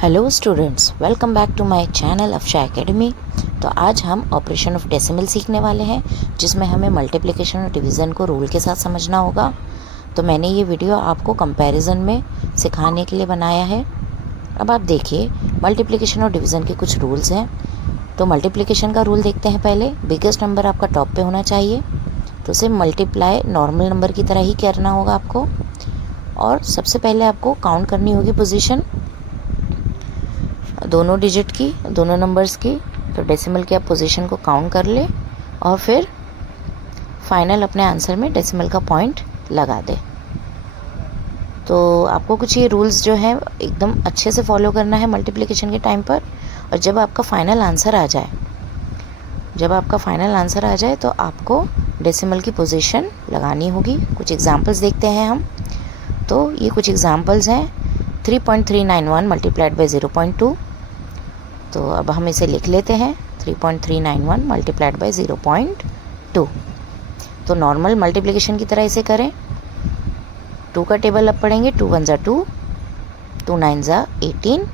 Hello students, welcome back to my channel Afsha academy. तो आज हम ऑपरेशन ऑफ डेसिमल सीखने वाले हैं, जिसमें हमें मल्टीप्लिकेशन और डिवीज़न को रूल के साथ समझना होगा। तो मैंने ये वीडियो आपको कंपैरिजन में सिखाने के लिए बनाया है। अब आप देखिए, मल्टीप्लिकेशन और डिवीज़न के कुछ रूल्स हैं। तो मल्टीप्लिकेशन का रूल देखते हैं पहले। बिगेस्ट नंबर आपका टॉप पे होना चाहिए, तो उसे मल्टीप्लाई नॉर्मल नंबर की तरह ही करना होगा आपको। और सबसे पहले आपको काउंट करनी होगी पोजीशन दोनों डिजिट की, दोनों नंबर्स की। तो डेसिमल की आप पोजीशन को काउंट कर ले और फिर फाइनल अपने आंसर में डेसिमल का पॉइंट लगा दे। तो आपको कुछ ये रूल्स जो हैं एकदम अच्छे से फॉलो करना है मल्टीप्लिकेशन के टाइम पर। और जब आपका फाइनल आंसर आ जाए तो आपको डेसिमल की पोजीशन लगानी होगी। कुछ एग्जांपल्स देखते हैं हम। तो ये कुछ एग्जांपल्स हैं। 3.391 मल्टीप्लाइड बाई 0.2। तो अब हम इसे लिख लेते हैं। 3.391 मल्टीप्लाइड बाई 0.2। तो नॉर्मल मल्टीप्लिकेशन की तरह इसे करें। 2 का टेबल अब पढ़ेंगे। 2 1 ज़ा 2, 2 9 ज़ा 18,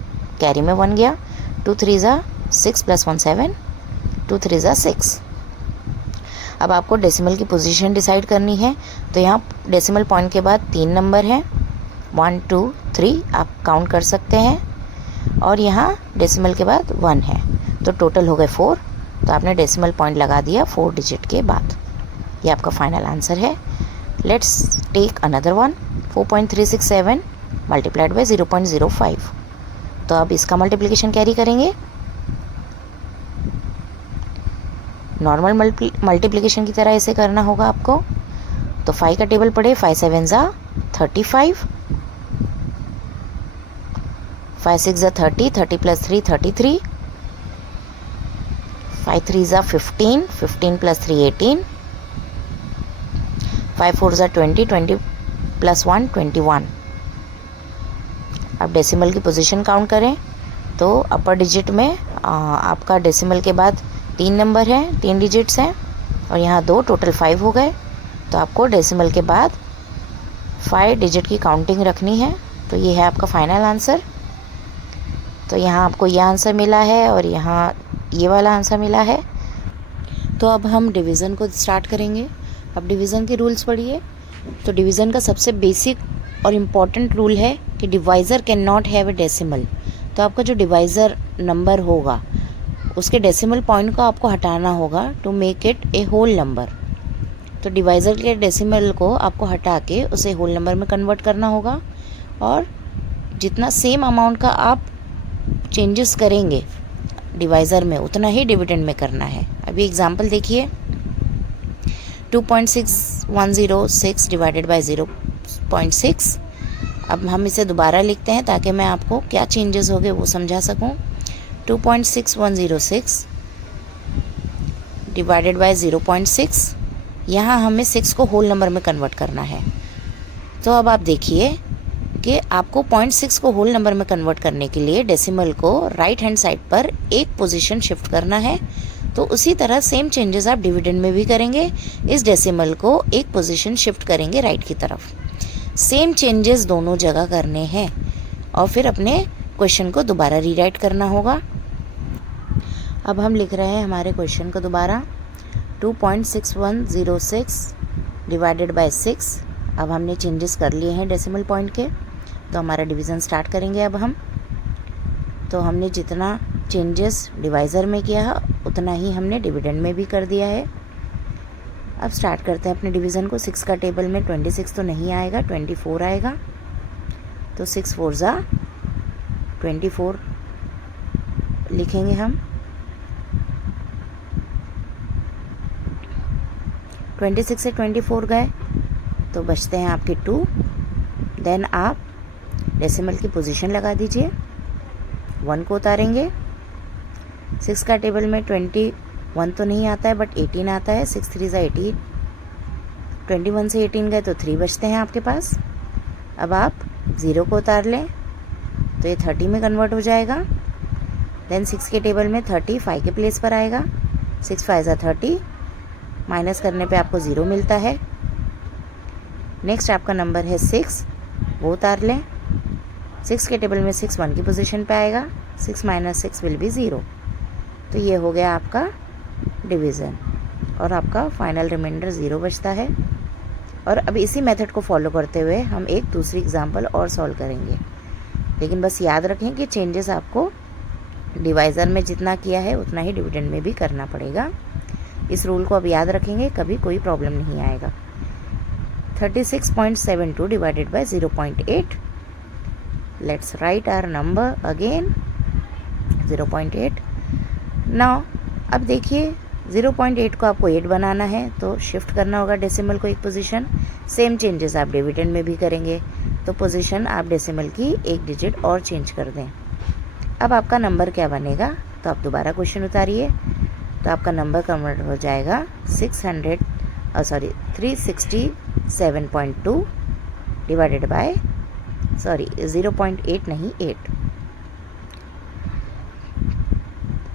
कैरी में 1 गया। 2 3 ज़ा 6 + 1 7, 2 3 ज़ा 6। अब आपको डेसिमल की पोजीशन डिसाइड करनी है। तो यहाँ डेसिमल पॉइंट के बाद 3 नंबर हैं, 1 2 3 आप काउंट कर सकते हैं। और यहाँ डेसिमल के बाद 1 है, तो टोटल हो गए 4। तो आपने डेसिमल पॉइंट लगा दिया 4 डिजिट के बाद। ये आपका फाइनल आंसर है। Let's take another one. 4.367 multiplied by 0.05। तो अब इसका मल्टीप्लिकेशन कैरी करेंगे। नॉर्मल मल्टीप्लिकेशन की तरह इसे करना होगा आपको। तो 5 का टेबल पढ़े। 5 7 ज़ा 35, 5 6 ज़ा 30, 30 + 3 33, 5 3 ज़ा 15, 15 + 3 18, 5 4 ज़ा 20, 20 + 1 21। अब डेसिमल की पोजीशन काउंट करें। तो अपर डिजिट में आपका डेसिमल के बाद 3 नंबर हैं, 3 डिजिट्स हैं, और यहाँ 2, टोटल 5 हो गए। तो आपको डेसिमल के बाद 5 डिजिट की काउंटिंग रखनी है। तो ये है आपका फाइनल आंसर। तो यहाँ आपको यह आंसर मिला है और यहाँ ये वाला आंसर मिला है। तो अब हम डिवीज़न को स्टार्ट करेंगे। अब डिवीज़न के रूल्स पढ़िए। तो डिवीज़न का सबसे बेसिक और इम्पॉर्टेंट रूल है कि divisor can not have a decimal. तो आपका जो डिवाइज़र नंबर होगा उसके डेसिमल पॉइंट को आपको हटाना होगा to make it a whole number. तो डिवाइज़र के डेसिमल को आपको हटा के उसे होल नंबर में कन्वर्ट करना होगा। और जितना सेम अमाउंट का आप चेंजेस करेंगे डिवाइज़र में, उतना ही डिविडेंड में करना है। अभी एग्जांपल देखिए। 2.6106 डिवाइडेड बाय 0.6। अब हम इसे दोबारा लिखते हैं ताकि मैं आपको क्या चेंजेस हो गए वो समझा सकूं। 2.6106 डिवाइडेड बाय 0.6। यहाँ हमें 6 को होल नंबर में कन्वर्ट करना है। तो अब आप देखिए कि आपको 0.6 को होल नंबर में कन्वर्ट करने के लिए डेसिमल को राइट हैंड साइड पर एक पोजीशन शिफ्ट करना है। तो उसी तरह सेम चेंजेस आप डिविडेंड में भी करेंगे। इस डेसिमल को एक पोजीशन शिफ्ट करेंगे राइट की तरफ। सेम चेंजेस दोनों जगह करने हैं और फिर अपने क्वेश्चन को दोबारा रीराइट करना होगा। अब हम लिख रहे हैं हमारे क्वेश्चन को दोबारा। 2.6106 डिवाइडेड बाय 6। अब हमने चेंजेस कर लिए हैं डेसिमल पॉइंट के। तो हमारा डिवीज़न स्टार्ट करेंगे अब हम। तो हमने जितना चेंजेस डिवाइज़र में किया उतना ही हमने डिविडेंड में भी कर दिया है। अब स्टार्ट करते हैं अपने डिवीज़न को। 6 का टेबल में 26 तो नहीं आएगा, 24 आएगा। तो 6 4 ज़ा 24 लिखेंगे हम। 26 से 24 गए तो बचते हैं आपके 2। देन आप डेसिमल की पोजीशन लगा दीजिए। 1 को उतारेंगे। 6 का टेबल में 21 तो नहीं आता है बट 18 आता है। 6 3 ज़ा 18, 21 से 18 गए तो 3 बचते हैं आपके पास। अब आप 0 को उतार लें तो ये 30 में कन्वर्ट हो जाएगा। देन 6 के टेबल में 30 5 के प्लेस पर आएगा। 6 5 ज़ा 30, माइनस करने पे आपको 0 मिलता है। नेक्स्ट आपका नंबर है 6, वो उतार लें। 6 के टेबल में 6 1 की पोजीशन पे आएगा, 6 माइनस 6 विल बी 0। तो ये हो गया आपका डिवीज़न और आपका फाइनल रिमाइंडर 0 बचता है। और अब इसी मेथड को फॉलो करते हुए हम एक दूसरी एग्जांपल और सॉल्व करेंगे, लेकिन बस याद रखें कि चेंजेस आपको डिवाइज़र में जितना किया है उतना ही डिविडेंड में भी करना पड़ेगा। इस रूल को अब याद रखेंगे, कभी कोई प्रॉब्लम नहीं आएगा। 36.72 divided by 0.8। Let's write our number again 0.8। Now अब देखिए 0.8 को आपको 8 बनाना है तो शिफ्ट करना होगा डेसिमल को एक पोजीशन। सेम चेंजेस आप डिविडेंड में भी करेंगे, तो पोजीशन आप डेसिमल की एक डिजिट और चेंज कर दें। अब आपका नंबर क्या बनेगा, तो आप दोबारा क्वेश्चन उतारिए, तो आपका नंबर कन्वर्ट हो जाएगा 367.2 डिवाइडेड बाय 0.8 नहीं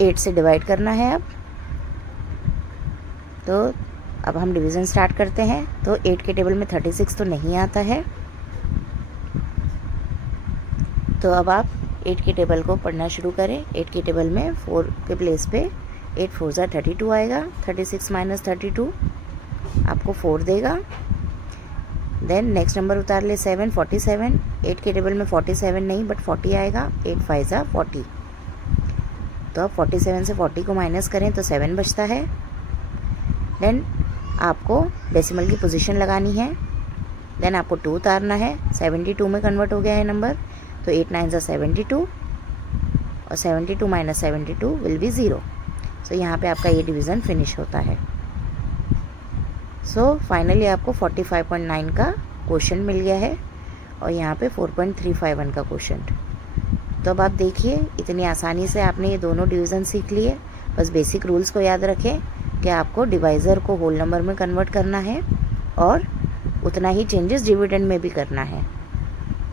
8 से डिवाइड करना है। तो अब हम डिवीज़न स्टार्ट करते हैं। तो 8 के टेबल में 36 तो नहीं आता है, तो अब आप 8 के टेबल को पढ़ना शुरू करें। 8 के टेबल में 4 के प्लेस पे 8 4 32 आएगा। 36 माइनस 32 आपको 4 देगा। देन नेक्स्ट नंबर उतार ले 7 47। 8 के टेबल में 47 नहीं बट 40 आएगा। 8 5 40। तो अब 47 से 40 को माइनस करें तो 7 बचता है। देन आपको डेसिमल की पोजीशन लगानी है। देन आपको 2 उतारना है। 72 में कन्वर्ट हो गया है नंबर, तो 8 9 72 और 72 माइनस 72 विल बी 0। सो यहाँ पे आपका ये डिवीज़न फिनिश होता है। सो फाइनली आपको 45.9 का क्वेश्चन मिल गया है और यहाँ पे 4.351 का क्वेश्चन। तो अब आप देखिए इतनी आसानी से आपने ये दोनों डिवीज़न सीख लिए। बस बेसिक रूल्स को याद रखें कि आपको डिवाइज़र को होल नंबर में कन्वर्ट करना है और उतना ही चेंजेस डिविडेंड में भी करना है।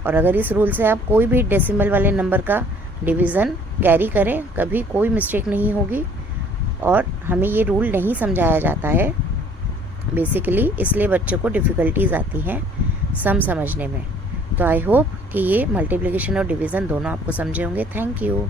और अगर इस रूल से आप कोई भी डेसिमल वाले नंबर का डिवीज़न कैरी करें, कभी कोई मिस्टेक नहीं होगी। और हमें ये रूल नहीं समझाया जाता है बेसिकली, इसलिए बच्चों को डिफ़िकल्टीज आती हैं सम समझने में। तो आई होप कि ये मल्टीप्लिकेशन और डिवीज़न दोनों आपको समझे होंगे। Thank you.